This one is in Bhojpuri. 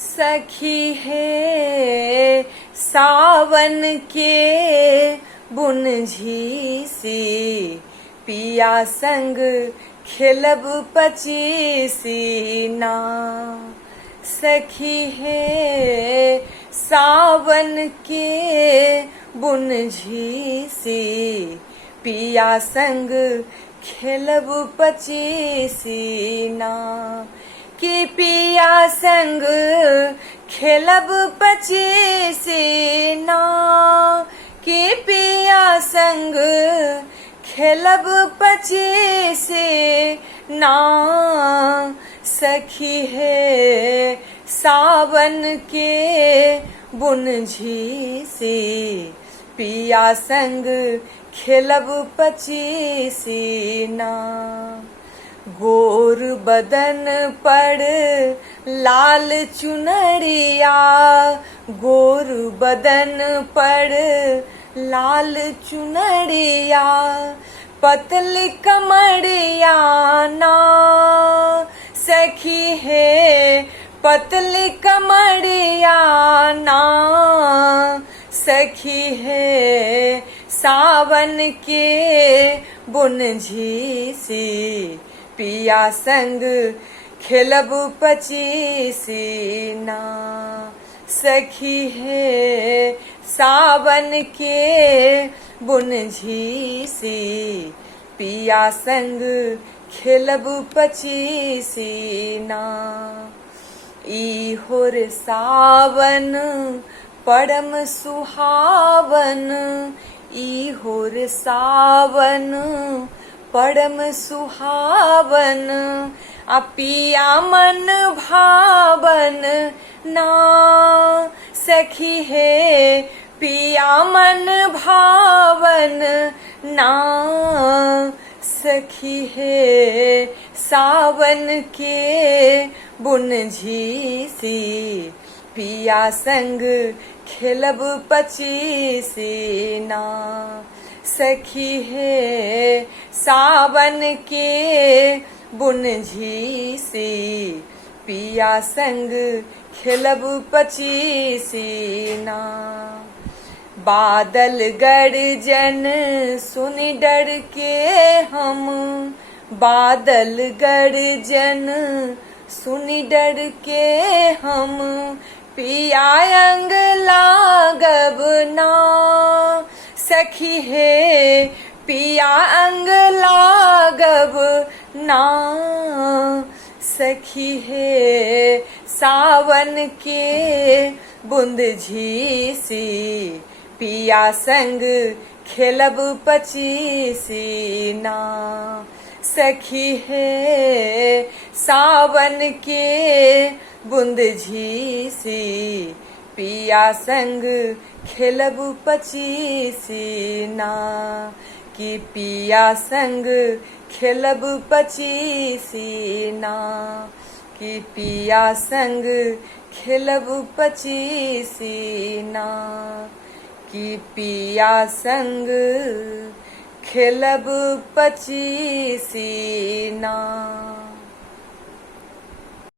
सखी है सावन के बुन झीसी, पिया संग खेलब पचीसी ना। सखी है सावन के बुन झीसी, पिया संग खेलब पचीसी ना। कि पिया संग खेलब पचीसी ना, कि पिया संग खेलब पचीसी ना। सखी है सावन के बुन झीसी, पिया संग खेलब पचीसी ना। गोर बदन पर लाल चुनरिया, गोर बदन पर लाल चुनरिया, पतली कमरिया ना। सखी है पतली कमरिया ना। सखी है सावन के बुन झीसी, पिया संग खेलब पचीसी ना। सखी है सावन के बुन झीसी, पिया संग खेलब पचीसी ना। ई होर सावन परम सुहावन, ई होर सावन परम सुहावन, पिया मन भावन ना। सखी है पिया मन भावन ना। सखी है सावन के बुन झीसी, पिया संग खेलब पचीसी ना। सखी है सावन के बुन झीसी, पिया संग खेलब पचीसी ना। बादल गर्जन सुनि डर के हम, बादल गर्जन सुनि डर के हम, पिया अंग लागब ना। सखी है पिया अंग लागब ना। सखी है सावन के बुंद झीसी, पिया संग खेलब पचीसी ना। सखी है सावन के बुंद झीसी, पिया संग खेलब पचीसी ना। कि पिया संग खेलब पचीसी ना, कि पिया संग खेलब पचीसी ना, कि पिया संग खेलब पचीसी ना।